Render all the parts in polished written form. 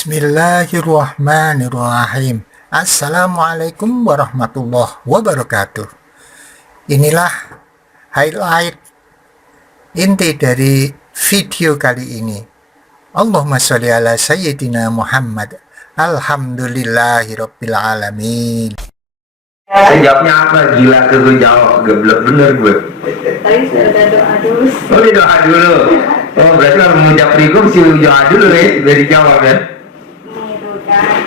Bismillahirrahmanirrahim. Assalamualaikum warahmatullahi wabarakatuh. Inilah highlight inti dari video kali ini. Allahumma sholli ala sayyidina Muhammad. Alhamdulillahirabbil alamin. Saya jawabnya apa? Gila ke gue jawab, geblek bener gue. Tadi saya udah doa dulu. Oh, dia doa dulu. Oh, berarti kalau mengucap rikum sih doa dulu ya, biar dijawab ya. Gitu kan.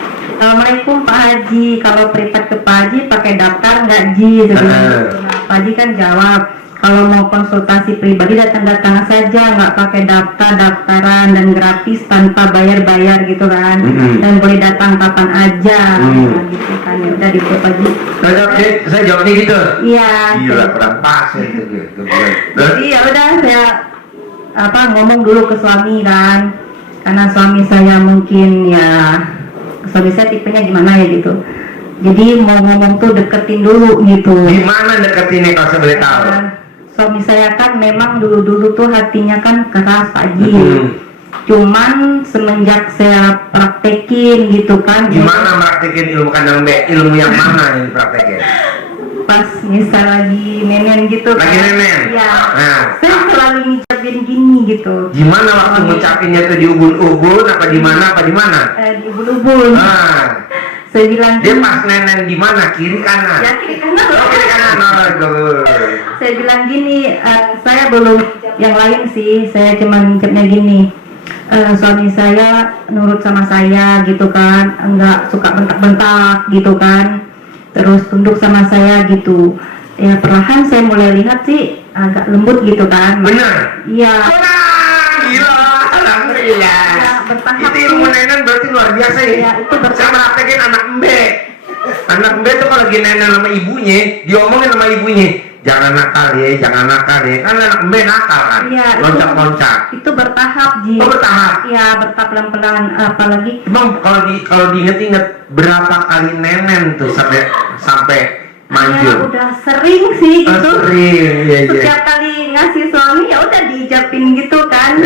Assalamualaikum Pak Haji. Kalau privat ke Pak Haji pakai daftar nggak Ji? Nah, Pak Haji kan jawab, kalau mau konsultasi pribadi datang saja, nggak pakai daftaran dan gratis tanpa bayar gitu kan. Dan boleh datang kapan aja. Nah, gitu kan. Ya udah gitu Pak Haji. Saya jawabnya gitu. Iya. Gila, kurang pas ya itu gitu. Jadi ya udah saya ngomong dulu ke suami kan, karena suami saya mungkin ya suami saya tipenya gimana ya gitu. Jadi mau ngomong tuh deketin dulu gitu. Gimana deketinnya kalau saya boleh tahu? Suami saya kan memang dulu tuh hatinya kan keras Pak Haji. Cuman semenjak saya praktekin gitu kan. Gimana praktekin ilmu kandang B? Ilmu yang mana yang dipraktekin? Pas misal lagi nenen gitu kan. Lagi nenen? Iya. Nah, saya selalu ngucapin gini gitu. gimana waktu ngucapinnya tuh di ubun-ubun apa di mana Di ubun-ubun. Nah, Saya bilang dia gini. pas nenen di mana? Kiri kanan? Ya kiri kanan. Oh, kiri kanan. Oh, Saya bilang gini, saya belum yang lain sih, saya cuma ngucapnya gini. Suami saya nurut sama saya gitu kan, enggak suka bentak-bentak gitu kan, terus tunduk sama saya gitu. Ya perlahan saya mulai lihat sih agak lembut gitu kan. Benar? Iya. Gila, alhamdulillah. Ya, bertahap Itu ilmu nenen berarti luar biasa ya. Iya, itu bertahap. Saya praktekin anak embe. Anak embe tuh kalau lagi nenen sama ibunya, diomongin sama ibunya, jangan nakal ya. Kan anak embe nakal kan, Iya, loncat-loncat. Itu bertahap Ji. Oh, bertahap. Iya, bertahap pelan-pelan, apalagi Emang kalau diinget-inget berapa kali nenen tuh sampai manjur? ya, udah sering sih gitu. Sering, iya. Setiap kali ngasih suami ya udah diijapin gitu kan.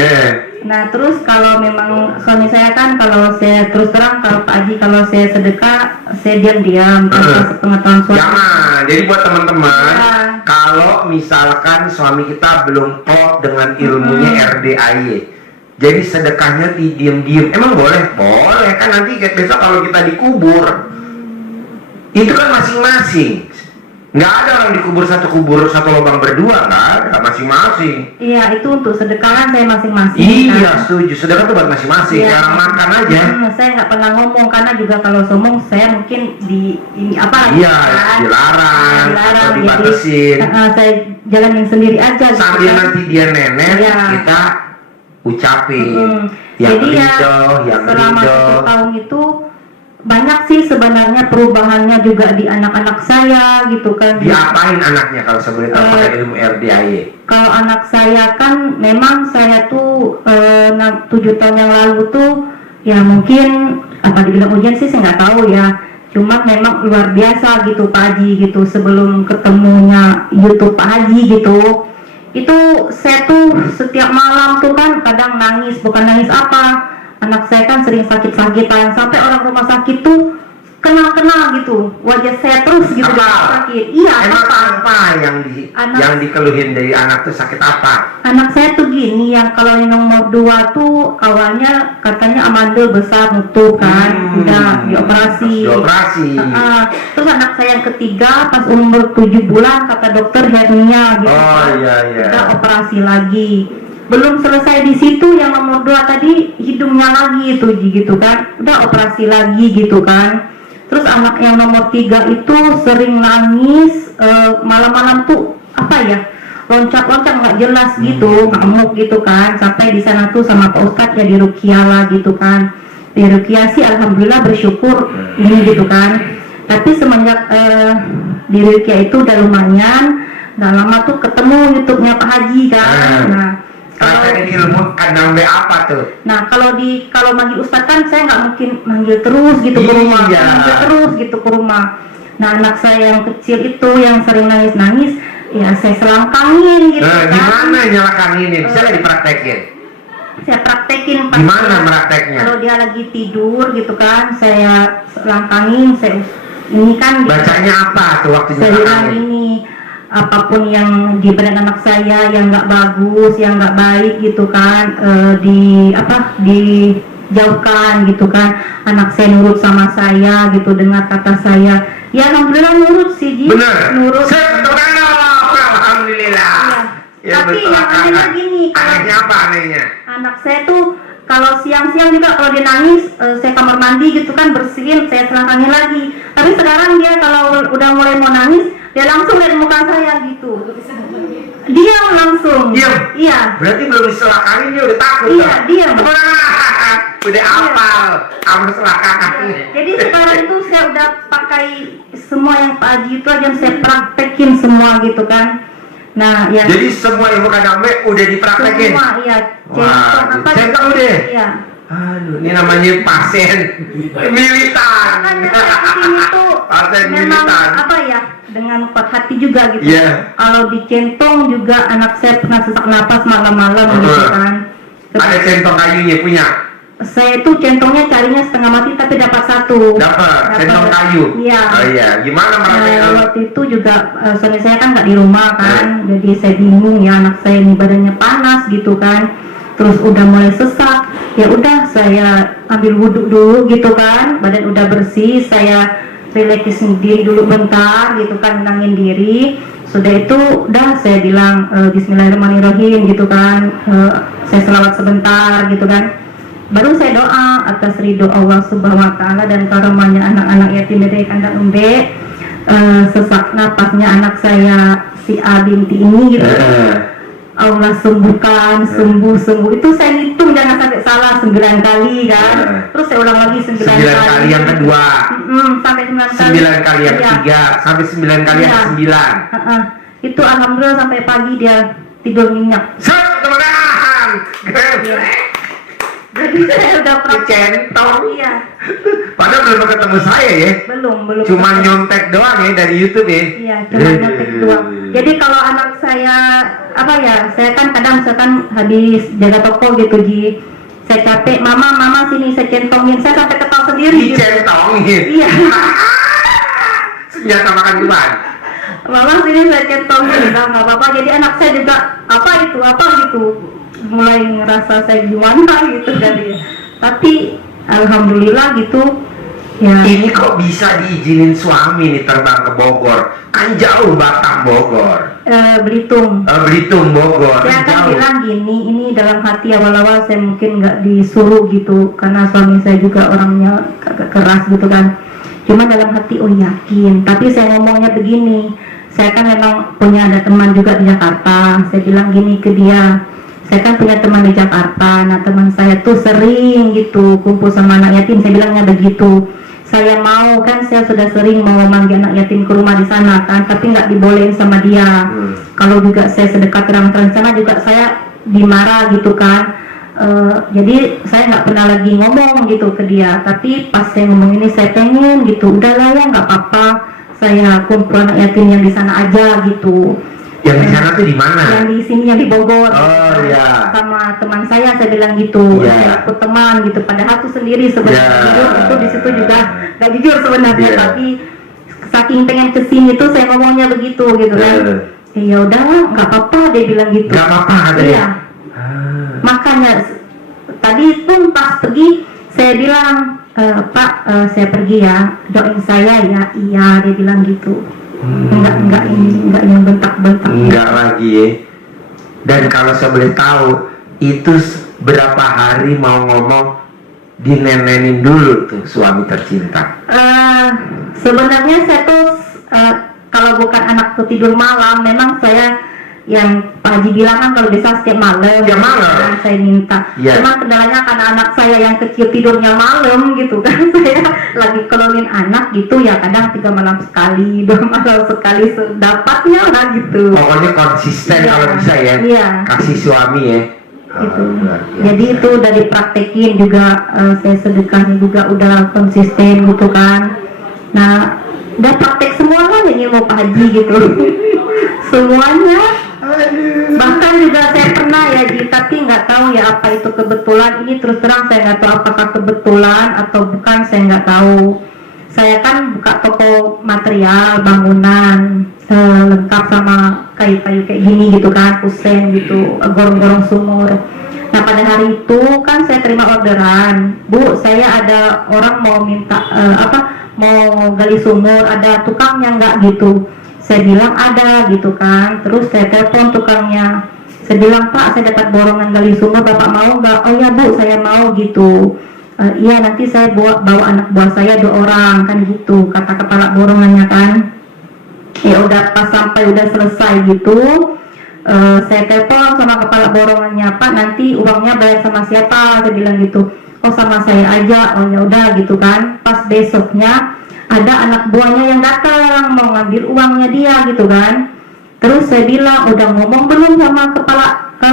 Nah terus kalau memang suami saya kan, kalau saya terus terang kalau Pak Haji, kalau saya sedekah saya diam-diam tanpa pengetahuan suami. Jangan. Jadi buat teman-teman, Ya. kalau misalkan suami kita belum top dengan ilmunya RDAY, jadi sedekahnya diem-diem. Emang boleh? Boleh kan, nanti besok kalau kita dikubur, itu kan masing-masing. Nggak ada orang dikubur satu lubang berdua, nggak ada, masing-masing. Iya, itu untuk sedekahan saya masing-masing. Iya, kan? setuju. Sedekah tuh buat masing-masing. Iya. Orang makan aja. Saya nggak pernah ngomong karena juga kalau ngomong saya mungkin Iya, kan? dilarang, atau Jadi dibatasin. saya jalanin sendiri aja. Gitu, Sambil kan? nanti dia nenek, Iya. kita ucapin yang Jadi ridho, yang selama ridho. 1 tahun itu banyak sih sebenarnya perubahannya juga di anak-anak saya gitu kan. Diapain anaknya kalau sebelum tahu pakai ilmu RDAY? Kalau anak saya kan memang saya tuh 7 tahun yang lalu tuh ya mungkin apa dibilang ujian sih saya nggak tahu ya. Cuma memang luar biasa gitu Pak Haji gitu, sebelum ketemunya YouTube Pak Haji gitu. Itu saya tuh setiap malam tuh kan kadang nangis, bukan nangis apa. Anak saya kan sering sakit-sakitan, sampai orang rumah sakit tuh kenal-kenal gitu wajah saya terus gitu sakit. Iya, Emang apa? apa yang dikeluhin dari anak tuh, sakit apa? Anak saya tuh gini, yang kalau yang nomor 2 tuh awalnya katanya amandel besar nutup kan, udah dioperasi. Terus anak saya yang ketiga pas umur 7 bulan kata dokter hernia gitu. Oh iya. Udah operasi lagi. Belum selesai di situ, yang nomor 2 tadi hidungnya lagi itu gitu kan, udah operasi lagi gitu kan. Terus anak yang nomor 3 itu sering nangis, malam-malam tuh apa ya, loncat-loncat nggak jelas gitu, ngamuk gitu kan. Sampai di sana tuh sama Pak Ustadz ya diruqyah lah gitu kan. Diruqyah sih alhamdulillah bersyukur ini gitu kan. Tapi semenjak diruqyah itu udah lumayan, nggak lama tuh ketemu YouTube-nya Pak Haji kan. Nah kalau ini ilmu kandang B apa tuh? Nah kalau manggil Ustadz kan saya nggak mungkin manggil terus gitu ke rumah, Nah anak saya yang kecil itu yang sering nangis-nangis, ya saya selangkangin gitu. Gimana nyelangkangin? Bisa nggak dipraktekin? saya praktekin Pak. Gimana prakteknya? Kalau dia lagi tidur gitu kan, saya langkangin, saya ini kan Bacanya apa tuh waktu saya bilang dilangkangin? ini apapun yang di badan anak saya yang nggak bagus, yang nggak baik gitu kan, dijauhkan gitu kan. Anak saya nurut sama saya gitu, dengar kata saya. Ya alhamdulillah nurut sih Ji. Bener. Nurut. Alhamdulillah. Iya. Tapi yang anehnya gini, Anehnya apa anehnya? anak saya tuh kalau siang-siang juga kalau dia nangis, saya kamar mandi gitu kan bersihin, saya selangkangin lagi. Tapi sekarang dia kalau udah mulai mau nangis, dia langsung lihat muka saya gitu. Diam langsung. Diam? Iya. Berarti belum diselakangin dia udah takut. Iya, diam. Udah hafal kamu selakangin. Jadi sekarang itu saya udah pakai semua yang Pak Haji itu aja saya praktekin semua gitu kan. Nah, ya. Jadi semua ilmu kadang udah dipraktekin. Semua, iya. Wah, centang deh. Iya. Aduh, ini namanya pasien militan. Makanya saya kesini tuh Pasien memang militan. apa ya, dengan kuat hati juga gitu. Iya. Kalau di centong juga anak saya pernah sesak napas malam-malam gitu kan. Ada centong kayunya punya. Saya itu centongnya carinya setengah mati tapi dapat satu. Dapat centong kayu. Iya. Oh iya, gimana mereka? Waktu itu juga suami saya kan nggak di rumah kan, jadi saya bingung ya, anak saya ini badannya panas gitu kan, terus udah mulai sesak, ya udah saya ambil wudhu dulu gitu kan, badan udah bersih, saya relaxing diri dulu bentar gitu kan, tenangin diri. Sudah itu udah saya bilang Bismillahirrahmanirrahim gitu kan, saya selawat sebentar gitu kan. Baru saya doa atas ridho Allah Subhanahu wa Ta'ala dan karunia anak-anak yatim dari kandang embe, sesak napasnya anak saya si A binti ini gitu. Allah sembuhkan, sembuh. Itu saya hitung jangan sampai salah 9 kali kan. Terus saya ulang lagi 9 kali. 9 kali yang kedua. Sampai 9 kali. 9 kali yang ketiga, sampai 9 kali yang ke-9. Itu alhamdulillah sampai pagi dia tidur nyenyak. Teman-teman. Jadi saya udah Centong. Iya. Padahal belum ketemu saya ya. Belum. Cuma nyontek doang ya dari YouTube ya. Iya, cuma nyontek doang. Jadi kalau anak saya saya kan kadang misalkan habis jaga toko gitu Ji, saya capek, mama sini saya centongin, saya sampai ketawa sendiri. Dicentongin. Iya. Senjata makan Tuhan. Mama sini saya centongin, nggak apa-apa. Jadi anak saya juga apa gitu, mulai ngerasa saya gimana gitu kali ya. Tapi alhamdulillah gitu. Ya. Ini kok bisa diizinin suami nih terbang ke Bogor? Kan jauh Batam Bogor. Belitung. Belitung Bogor. Saya akan Jauh. bilang gini, ini dalam hati awal-awal saya mungkin nggak disuruh gitu, karena suami saya juga orangnya agak keras gitu kan. Cuma dalam hati yakin. Tapi saya ngomongnya begini, saya kan memang punya ada teman juga di Jakarta. Saya bilang gini ke dia, saya kan punya teman di Jakarta. Nah teman saya tuh sering gitu kumpul sama anak yatim. Saya bilangnya begitu. Saya mau kan, saya sudah sering mau manggil anak yatim ke rumah di sana kan, tapi nggak dibolehin sama dia. Kalau juga saya sedekah terang-terang sana juga saya dimarah gitu kan. Jadi saya nggak pernah lagi ngomong gitu ke dia. Tapi pas saya ngomong ini saya pengen gitu, udahlah ya nggak apa-apa. Saya kumpul anak yatim yang di sana aja gitu. Yang di sana tuh di mana? Yang di sini, yang di Bogor. Oh iya. Sama teman saya bilang gitu. Iya. Saya ikut teman gitu. Padahal tuh sendiri sebenarnya jujur itu di situ juga nggak jujur sebenarnya. Iya. Tapi saking pengen kesini tuh saya ngomongnya begitu gitu kan. Ya udah nggak apa-apa dia bilang gitu. Nggak apa-apa ada Iya. ya? Makanya tadi pun pas pergi saya bilang Pak saya pergi ya, doain saya ya. Iya dia bilang gitu. Enggak yang bentak-bentak. Enggak lagi ya. Dan kalau saya boleh tahu, itu berapa hari mau ngomong dinenenin dulu tuh suami tercinta? Sebenarnya saya tuh kalau bukan anak tuh tidur malam, memang saya yang Pak Haji bilang kan kalau bisa setiap malam. Setiap malam? Saya minta. Iya. Cuma kendalanya karena anak saya yang kecil tidurnya malam gitu kan, saya lagi kelolin anak gitu ya, kadang 3 malam sekali, 2 malam sekali sedapatnya lah gitu. Pokoknya konsisten Iya. kalau bisa ya. Iya. Kasih suami ya. Gitu. Luar biasa. Jadi itu udah dipraktekin juga, saya sedekahnya juga udah konsisten gitu kan. Nah udah praktek semua lah yang mau Pak Haji gitu. Semuanya. Bahkan juga saya pernah ya Ji, tapi nggak tahu ya apa itu kebetulan kebetulan ini terus terang saya nggak tahu apakah kebetulan atau bukan, saya nggak tahu. Saya kan buka toko material bangunan lengkap sama kayu-kayu kayak gini gitu kan, kusen gitu, gorong-gorong sumur. Nah pada hari itu kan saya terima orderan, Bu, saya ada orang mau minta mau gali sumur, ada tukangnya nggak gitu. Saya bilang ada gitu kan, terus saya telepon tukangnya. Saya bilang, Pak, saya dapat borongan gali sumur, Bapak mau nggak? Oh ya Bu, saya mau gitu. Iya nanti saya bawa anak buah saya 2 orang kan gitu, kata kepala borongannya kan. Ya udah pas sampai udah selesai gitu, saya telepon sama kepala borongannya, Pak nanti uangnya bayar sama siapa? Saya bilang gitu. Oh sama saya aja. Oh ya udah gitu kan. Pas besoknya ada anak buahnya yang datang mau ngambil uangnya dia gitu kan. Terus saya bilang, udah ngomong belum sama kepala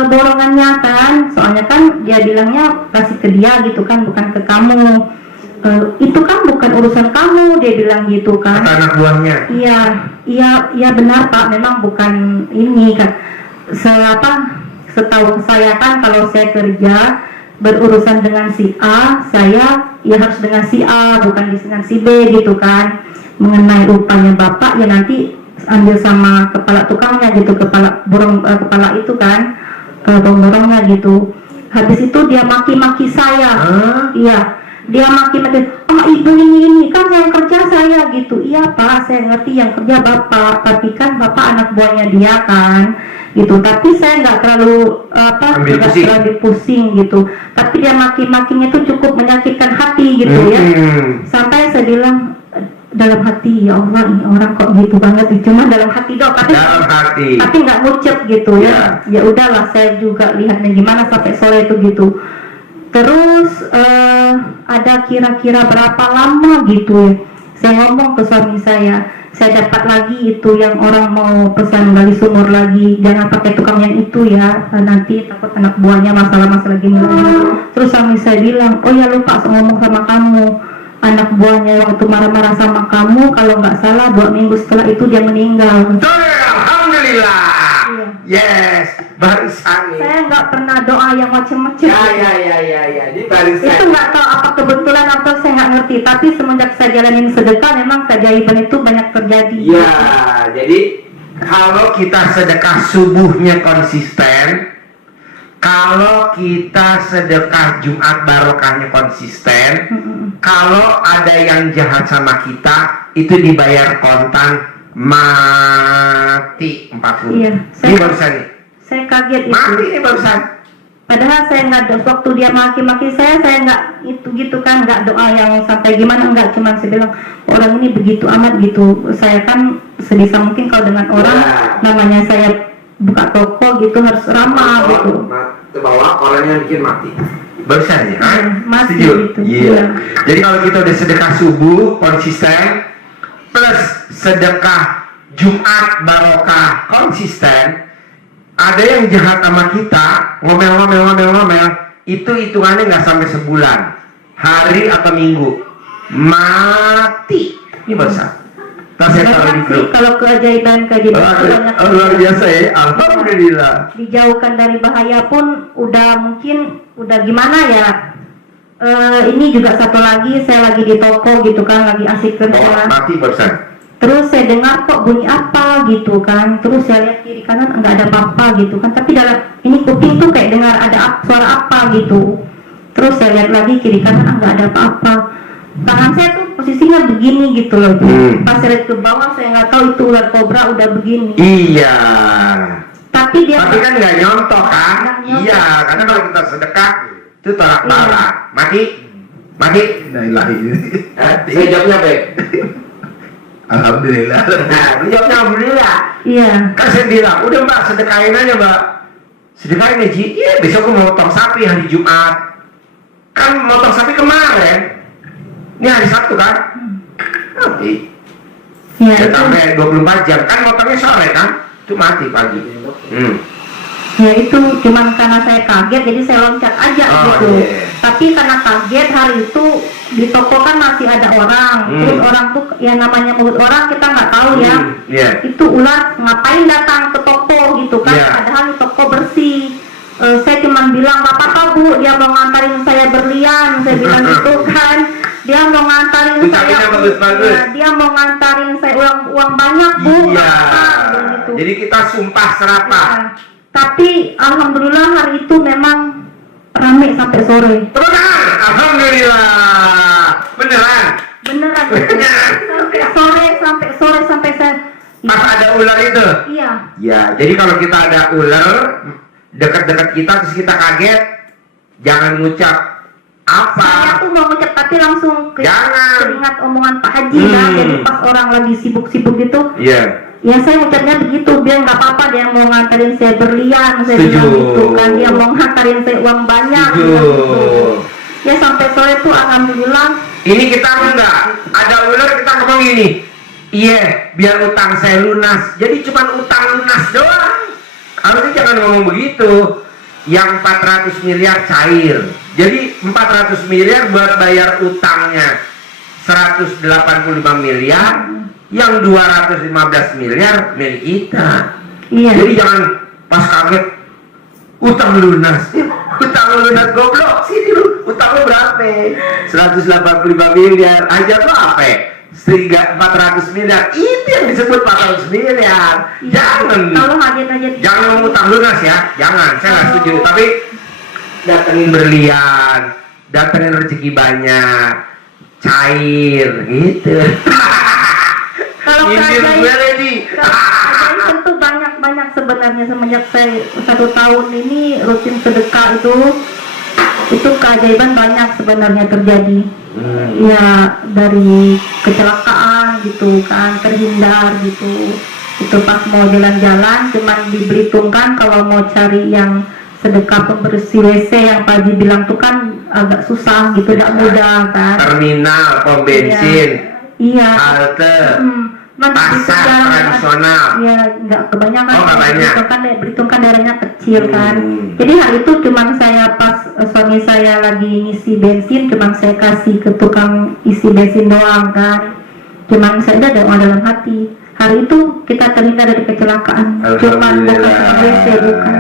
borongannya kan? Soalnya kan dia bilangnya kasih ke dia gitu kan, bukan ke kamu. Itu kan bukan urusan kamu, dia bilang gitu kan. Kata anak buahnya. Iya benar Pak, memang bukan ini kan. Setahu saya kan kalau saya kerja berurusan dengan si A, saya ya harus dengan si A, bukan dengan si B gitu kan. Mengenai upahnya Bapak ya nanti ambil sama kepala tukangnya gitu, kepala itu kan, pemborongnya gitu. Habis itu dia maki-maki saya. Iya, dia maki-maki, oh ibu ini kan yang kerja saya gitu. Iya Pak, saya ngerti yang kerja Bapak, tapi kan Bapak anak buahnya dia kan gitu. Tapi saya nggak terlalu terlalu pusing gitu. Tapi dia maki-makinya itu cukup menyakitkan hati gitu ya. Sampai saya bilang dalam hati, ya Allah ini orang kok gitu banget, cuma dalam hati dong, tapi nggak ngucap gitu ya. Ya udahlah, saya juga lihatnya gimana sampai sore itu gitu. Terus ada kira-kira berapa lama gitu ya, saya ngomong ke suami saya dapat lagi itu yang orang mau pesan gali sumur lagi, jangan pakai tukang yang itu ya, nanti takut anak buahnya masalah-masalah gini lagi. Terus suami saya bilang, oh ya lupa ngomong sama kamu, anak buahnya waktu marah-marah sama kamu, kalau nggak salah 2 minggu setelah itu dia meninggal. Alhamdulillah. Iya. Yes, barisan. Saya nggak pernah doa yang macam-macam. Ya, di barisan. Itu nggak tahu apa kebetulan atau saya nggak ngerti. Tapi semenjak saya jalanin sedekah, memang keajaiban itu banyak terjadi. Ya, jadi kalau kita sedekah subuhnya konsisten, kalau kita sedekah Jumat barokahnya konsisten, kalau ada yang jahat sama kita, itu dibayar kontan mati 40. Iya, Ini barusan nih. Saya kaget itu. Mati ini barusan. Padahal saya nggak waktu dia maki-maki saya nggak itu gitu kan, nggak doa yang sampai gimana, nggak, cuma saya bilang orang ini begitu amat gitu. Saya kan sebisa mungkin kalau dengan orang namanya saya buka toko gitu harus ramah gitu. Bahwa orang yang bikin mati. Barusan ya? Masih Setuju? gitu. Iya. Jadi kalau kita udah sedekah subuh konsisten plus sedekah Jumat barokah konsisten, ada yang jahat sama kita ngomel, itu hitungannya nggak sampai sebulan, hari atau minggu mati. Ini barusan. Saya taruh di grup. Kalau keajaiban kayak gitu banyak. Luar biasa ya, alhamdulillah. Dijauhkan dari bahaya pun udah mungkin udah gimana ya. Ini juga satu lagi, saya lagi di toko gitu kan, lagi asik kerja. Mati barusan. Terus saya dengar kok bunyi apa gitu kan. Terus saya lihat kiri kanan enggak ada apa-apa gitu kan. Tapi dalam ini kuping tuh kayak dengar ada suara apa gitu. Terus saya lihat lagi kiri kanan enggak ada apa-apa. Tangan saya tuh posisinya begini gitu loh. Pas saya lihat ke bawah saya nggak tahu itu ular kobra udah begini. Iya. Tapi kan nggak nyontoh kan? Iya, karena kalau kita sedekah itu tolak bala. Mati. Ilahi. Saya jawabnya baik. Alhamdulillah. Nah, jawabnya alhamdulillah. Iya. Kan saya bilang, udah Mbak, sedekahin aja Mbak. Sedekahin aja. Iya, besok aku mau motong sapi hari Jumat. Kan motong sapi kemarin. Ini hari Sabtu kan? Mati. Ya, Ya, sampai 24 jam. Kan motongnya sore kan? Itu mati pagi. Ya itu cuman karena saya kaget jadi saya loncat aja gitu. Tapi karena kaget hari itu di toko kan masih ada orang. Terus orang tuh yang namanya mulut orang kita nggak tahu ya. Itu ular ngapain datang ke toko gitu kan? Padahal di toko bersih. Saya cuma bilang nggak apa-apa Bu, dia mau ngantarin saya berlian, saya bilang gitu kan. Dia mau ngantarin Ucapinnya saya, bagus-bagus. ya, dia mau ngantarin saya uang banyak Bu. Iya. nggak apa-apa, gitu. Jadi kita sumpah serapah. Ya, tapi alhamdulillah hari itu memang rame sampai sore. Benar, alhamdulillah. Beneran. Beneran. sampai sore sampai saya. Pas ada ular itu. Iya. Ya, jadi kalau kita ada ular dekat-dekat kita terus kita kaget, jangan ngucap apa. Saya tuh mau ngucap tapi langsung Jangan. teringat omongan Pak Haji kan. Jadi pas orang lagi sibuk-sibuk gitu, Iya. ya saya ucapnya begitu, biar nggak apa-apa dia mau nganterin saya berlian, saya Setuju. bilang gitu kan, dia mau nganterin saya uang banyak, Setuju. bilang gitu. Ya sampai sore tuh alhamdulillah. Ini kita enggak ada ular kita ngomong gini. Iya, biar utang saya lunas. Jadi cuma utang lunas doang. Harusnya jangan ngomong begitu. Yang 400 miliar cair. Jadi 400 miliar buat bayar utangnya 185 miliar. Yang 215 miliar milik kita. Iya. Jadi jangan pas kaget utang lunas. Utang lunas goblok sini lu. Utang lu berapa? 185 miliar. Aja lu apa? 400 miliar. Itu yang disebut 400 miliar. Iya. Jangan. Kalau hajat-hajat Jangan ngomong utang lunas ya. Jangan. Saya nggak setuju. Tapi datengin berlian, datengin rezeki banyak, cair gitu. kalau Nyindir gue keajaib, Lady. keajaib tentu banyak sebenarnya semenjak saya 1 tahun ini rutin sedekah itu keajaiban banyak sebenarnya terjadi. Ya dari kecelakaan gitu kan, terhindar gitu. Itu pas mau jalan-jalan cuman di Belitung kan kalau mau cari yang sedekah pembersih WC yang Pak Haji bilang tuh kan agak susah gitu, tidak mudah kan. Terminal, pom bensin, Iya. halte, Cuman di pasar jalan- tradisional. Ya nggak kebanyakan. Oh, nggak banyak. Belitung kan daerahnya kecil kan. Hmm. Jadi hari itu cuman saya pas suami saya lagi ngisi bensin, cuman saya kasih ke tukang isi bensin doang kan. Cuman saya ada uang dalam hati. Hari itu kita terhindar dari kecelakaan. Cuman bukan tukang WC bukan.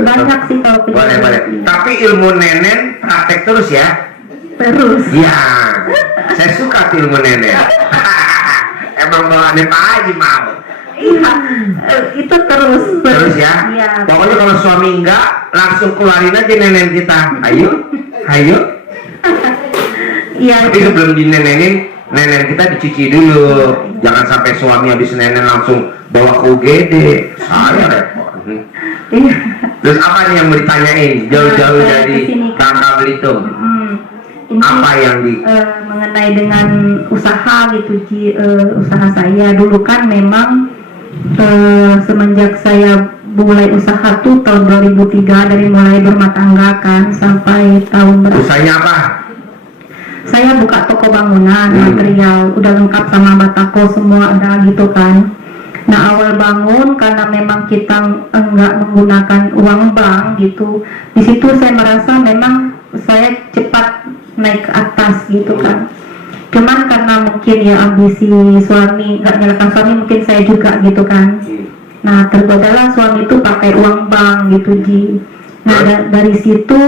Banyak sih kalau Boleh, kejadian. boleh. Tapi ilmu nenen praktek terus ya. Terus. Iya, saya suka ilmu nenen. Emang bawaannya Pak Haji mau. Iya, itu terus. Terus ya. Iya. Pokoknya kalau suami enggak, langsung keluarin aja nenen kita. Ayo, ayo. Iya. Tapi sebelum dinenenin, nenen kita dicuci dulu. Jangan sampai suami habis nenen langsung bawa ke UGD. Saya repot. Iya. Terus apa nih yang mau ditanyain jauh-jauh Saya dari kesini kan. Bangka Belitung? Ini Apa yang di mengenai dengan usaha gitu Ji, usaha saya dulu kan memang semenjak saya mulai usaha tuh tahun 2003 dari mulai berumah tangga kan sampai tahun usahanya apa? saya buka toko bangunan material udah lengkap sama batako semua ada gitu kan. Nah awal bangun karena memang kita enggak menggunakan uang bank gitu, di situ saya merasa memang saya cepat naik ke atas gitu kan. Cuman karena mungkin ya ambisi suami, nggak nyalakan suami, mungkin saya juga gitu kan. Nah tergodalah suami itu pakai uang bank gitu Ji. Nah dari situ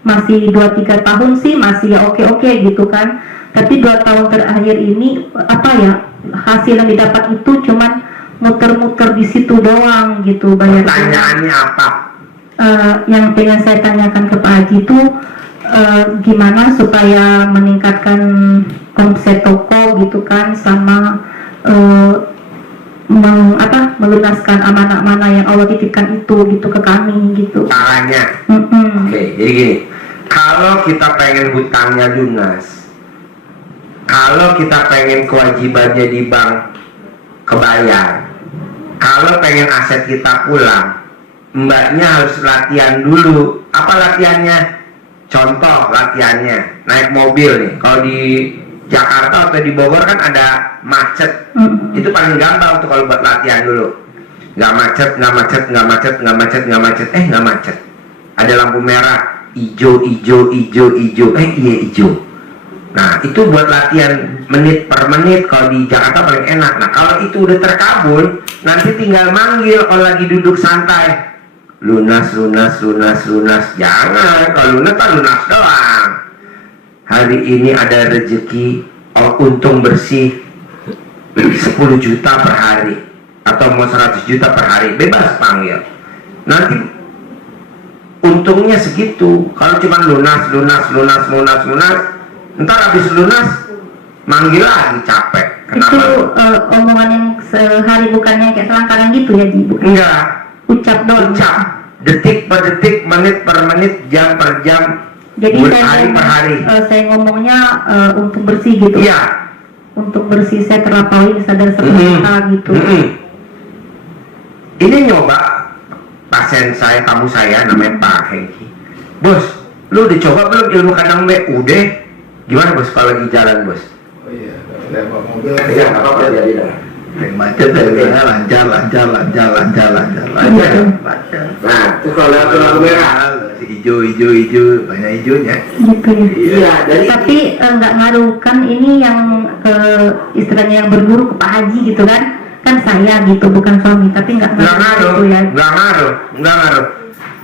masih 2-3 tahun sih masih ya oke gitu kan. Tapi 2 tahun terakhir ini apa ya, hasil yang didapat itu cuman muter-muter di situ doang gitu bayar. Pertanyaannya apa? Yang pengen saya tanyakan ke Pak Haji itu gimana supaya meningkatkan omset toko gitu kan, sama melunaskan amanah-amanah yang Allah titipkan itu gitu ke kami gitu. Caranya. Oke, jadi gini. Kalau kita pengen hutangnya lunas, kalau kita pengen kewajibannya di bank kebayar, kalau pengen aset kita pulang, mbaknya harus latihan dulu. Apa latihannya? Contoh latihannya, naik mobil nih. Kalau di Jakarta atau di Bogor kan ada macet. Itu paling gampang tuh kalau buat latihan dulu. Nggak macet. Nggak macet. Ada lampu merah, ijo. Iya ijo. Nah itu buat latihan menit per menit. Kalau di Jakarta paling enak. Nah kalau itu udah terkabul, nanti tinggal manggil kalau lagi duduk santai. Lunas. Jangan, kalau lunas kan lunas doang. Hari ini ada rezeki, untung bersih 10 juta per hari atau mau 100 juta per hari, bebas panggil. Nanti untungnya segitu. Kalau cuma lunas, ntar habis lunas manggil lagi, capek. Kenapa? Itu omongan yang sehari, bukannya kayak selangkangan gitu ya, Ji? Enggak. Ucap doang. Ucap. Detik per detik, menit per menit, jam per jam, Jadi hari per hari. saya ngomongnya untuk bersih gitu. Iya. Untuk bersih, saya terlampaui sadar sepenuhnya gitu. Ini nyoba pasien saya, tamu saya namanya Pak Hengki. Bos, lu udah coba belum ilmu kandang B? Udah. Gimana bos kalau lagi jalan bos? Oh iya, lewat mobil. Iya, nggak apa-apa jadi dah. Yang macet ya, lancar. Nah, itu kalau lewat lampu merah. Hijau, banyak hijaunya. Gitu ya. Iya, dari Tapi nggak ngaruh kan, ini yang istilahnya yang berguru ke Pak Haji gitu kan saya gitu, bukan suami, tapi nggak ngaruh gitu ya.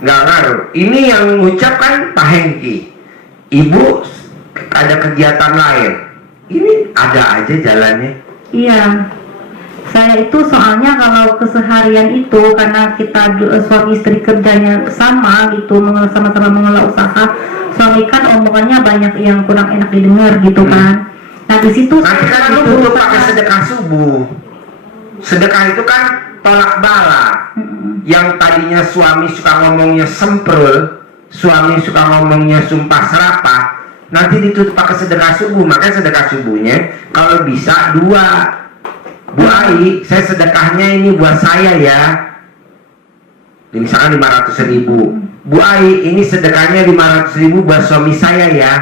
Nggak ngaruh. Ini yang mengucapkan Pak Hengki. Ibu ada kegiatan lain. Ini ada aja jalannya. Iya, saya itu soalnya kalau keseharian itu, karena kita suami istri kerjanya sama gitu, sama-sama mengelola usaha, suami kan omongannya banyak yang kurang enak didengar gitu kan. Nah di situ Nanti kan lu butuh pakai sedekah subuh. Sedekah itu kan tolak bala. Yang tadinya suami suka ngomongnya semprul, suami suka ngomongnya sumpah serapah, nanti ditutup pakai sedekah subuh. Makanya sedekah subuhnya kalau bisa 2. Bu Ai, saya sedekahnya ini buat saya ya. Misalkan 500.000. Bu Ai, ini sedekahnya 500.000 buat suami saya ya.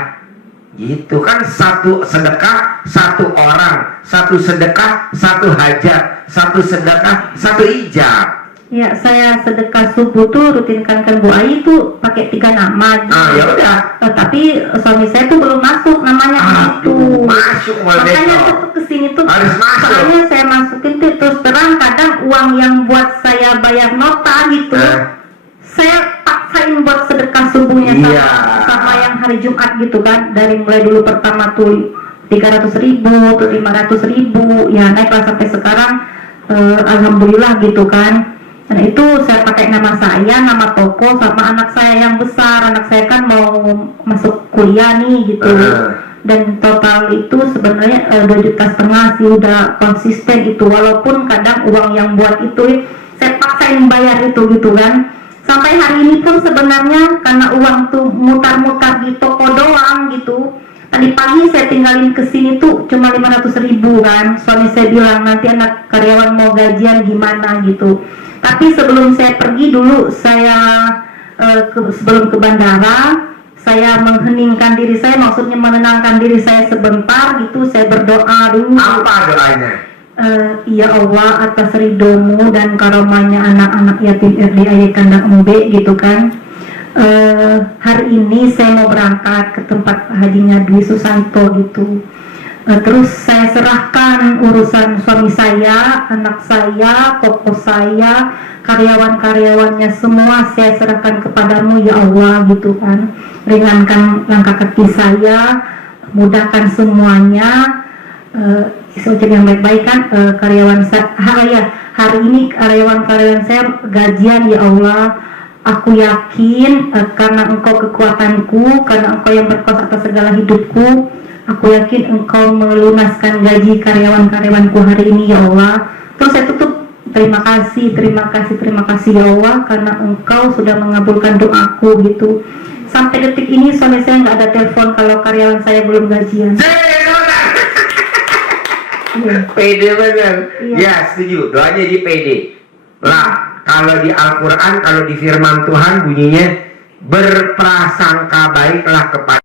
Gitu kan, satu sedekah satu orang, satu sedekah satu hajat, satu sedekah satu ijab. ya, saya sedekah subuh tuh rutinkan Bu Ai itu pakai 3 nama. Ya udah. Tapi suami saya tuh belum masuk namanya itu. Masuk Makanya tuh kesini tuh harus masuk. soalnya saya masukin tuh, terus terang kadang uang yang buat saya bayar nota gitu, saya paksain buat sedekah subuhnya sama yang hari Jumat gitu kan. Dari mulai dulu pertama tuh 300.000 tuh 500.000, ya naiklah sampai sekarang alhamdulillah gitu kan. Dan itu saya pakai nama saya, nama toko, sama anak saya yang besar. Anak saya kan mau masuk kuliah nih gitu. Dan total itu sebenarnya 2,5 juta sih, udah konsisten itu. Walaupun kadang uang yang buat itu saya paksain bayar itu gitu kan. Sampai hari ini pun sebenarnya karena uang tuh mutar-mutar di toko doang gitu. Tadi pagi saya tinggalin ke sini tuh cuma 500.000 kan. Suami saya bilang nanti anak karyawan mau gajian gimana gitu. Tapi sebelum saya pergi dulu, saya sebelum ke bandara, saya mengheningkan diri saya, maksudnya menenangkan diri saya sebentar gitu. Saya berdoa dulu. Apa doanya? Ya Allah, atas ridhomu dan karomahnya anak-anak yatim RDAY Kandang Embe gitu kan. Hari ini saya mau berangkat ke tempat hajinya Dwi Susanto gitu. Terus saya serahkan urusan suami saya, anak saya, toko saya, karyawan-karyawannya semua saya serahkan kepadamu ya Allah gitu kan. Ringankan langkah kaki saya, mudahkan semuanya. Ucap yang baik-baik kan, karyawan saya, hari ini karyawan-karyawan saya gajian ya Allah. Aku yakin karena Engkau kekuatanku, karena Engkau yang berkuasa atas segala hidupku, aku yakin Engkau melunaskan gaji karyawan-karyawanku hari ini ya Allah. Terus saya tutup, terima kasih ya Allah, karena Engkau sudah mengabulkan doaku gitu. Sampai detik ini suami saya nggak ada telepon kalau karyawan saya belum gajian. Pede bener. Iya. Ya setuju, doanya di pede. Lah, kalau di Al-Quran, kalau di firman Tuhan bunyinya berprasangka baiklah kepada